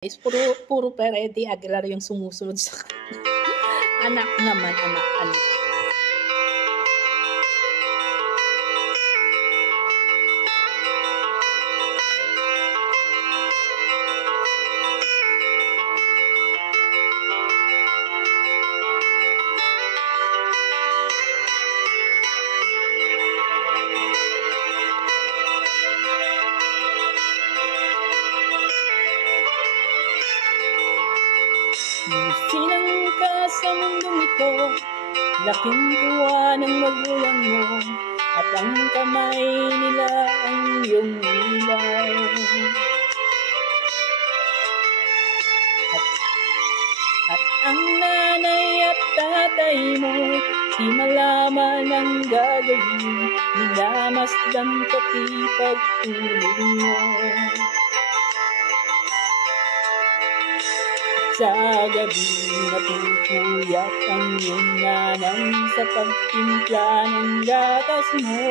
Is puro Freddy Aguilar yung sumusunod sa anak naman, anak. Sinang ka sa mundong ito, laking tuwa ng magulang mo, at ang kamay nila ang iyong ilaw. At ang nanay at tatay mo, di malaman ang gagawin, minamasdan pati pagtulog mo. Sa gabi natutuyat ang iyong nanay sa pagtimpla ng gatas mo.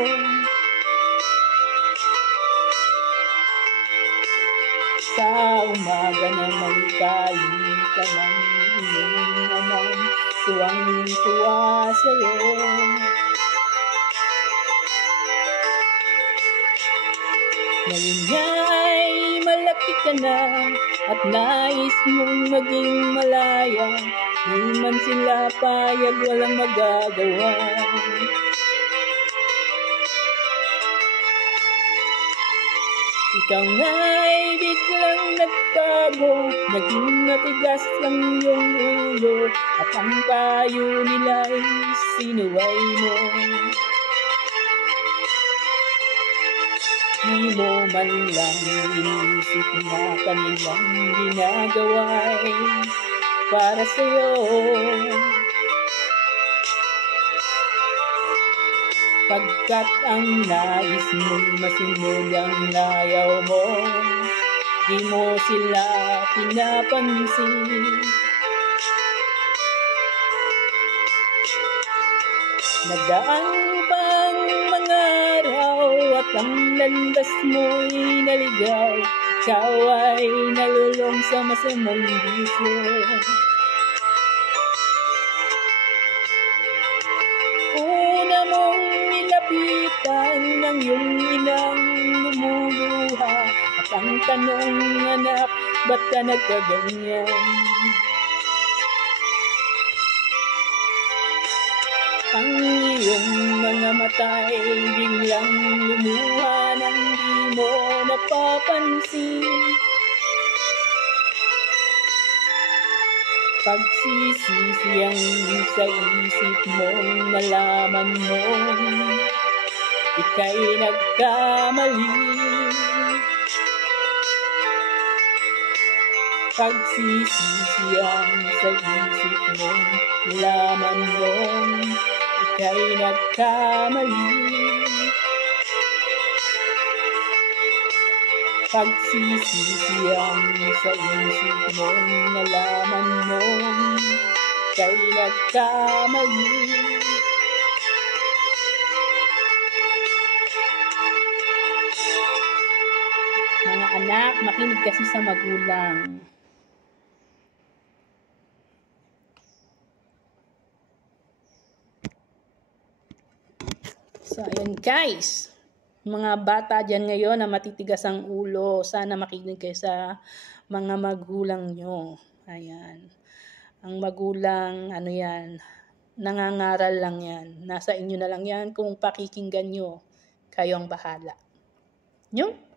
Sa umaga naman kain ka ng iyong amang tuwang-tuwa sa'yo. Ngayon ay malaki ka na at nais mong maging malaya, di man sila payag, walang magagawa. Ikaw nga'y biglang nagbago, naging matigas lang yung ulo, at ang payo nila'y sinuway mo. Di mo man lang inisip na kanilang ginagawa'y para sa'yo. Pagkat ang nais mo'y masunod ang ayaw mo, di mo sila pinapansin. Nagdaan pang mga araw at ang landas mo'y naligaw, ikaw ay nalulong sa masamang bisyo. Una mong nilapitan ng iyong inang lumuluha, at ang tanong, anak, ba't ka nagkaganyan? Ang iyong mga mata'y biglang lumuha nang di mo napapansin. Pagsisisiyang sa isip mong nalaman mo, ika'y nagkamali. Pagsisisiyang sa isip mong nalaman mo, ika'y nagkamali. Pagsisisiyang sa isip mong nalaman mo, ika'y nagkamali. Mga anak, makinig kasi sa magulang. So, ayan guys. Mga bata dyan ngayon na matitigas ang ulo, sana makinig kayo sa mga magulang nyo. Ayan. Ang magulang, ano yan, nangangaral lang yan. Nasa inyo na lang yan kung pakikinggan nyo. Kayo ang bahala. Nyo?